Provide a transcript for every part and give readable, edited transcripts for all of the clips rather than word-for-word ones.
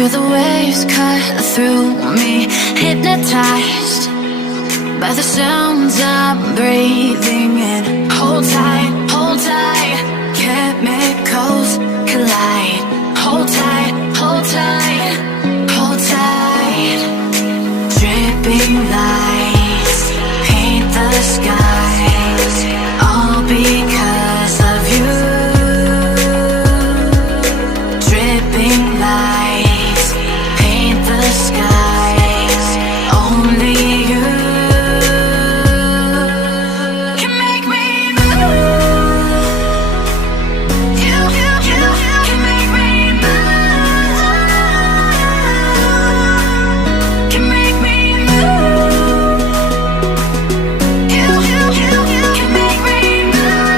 Feel the waves cut through me, hypnotized by the sounds I'm breathing in. Hold tight, chemicals collide. Hold tight, hold tight, hold tight. Dripping lights paint the skies, all because of you. Dripping lights paint the skies, only you can make me move. You can make me move. Can make me move. You can make me move.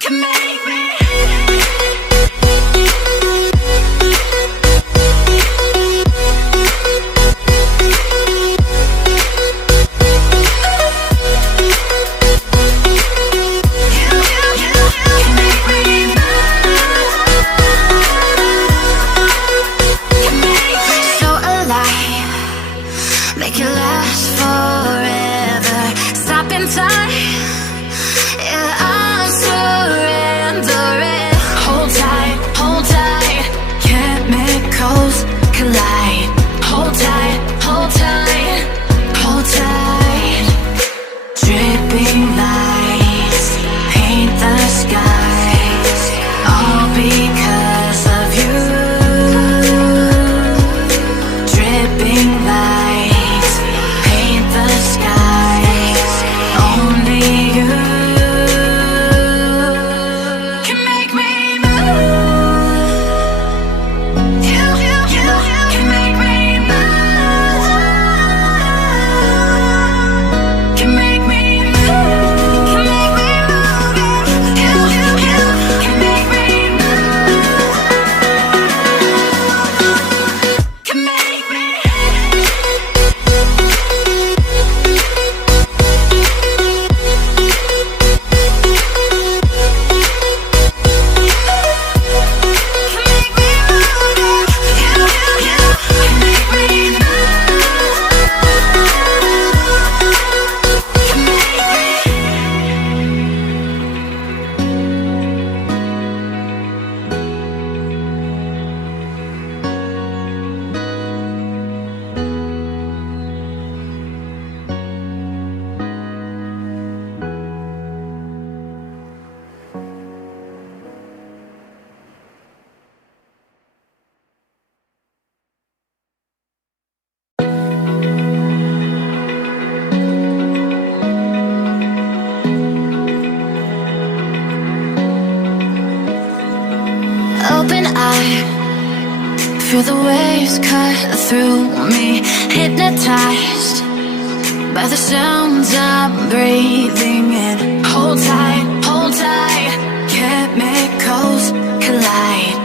Can make me. So alive, make it last forever. Stop in time, yeah, I'm surrendering. Hold tight, chemicals collide. Hold tight, hold tight, hold tight. Dripping lights paint the skies, all because of you. Dripping lights paint the skies, only you can make me move. You can make me move. Can make me move. Can make me move. You can make me move. Can make me. Open eye, feel the waves cut through me, hypnotized by the sounds I'm breathing in. Hold tight, chemicals collide.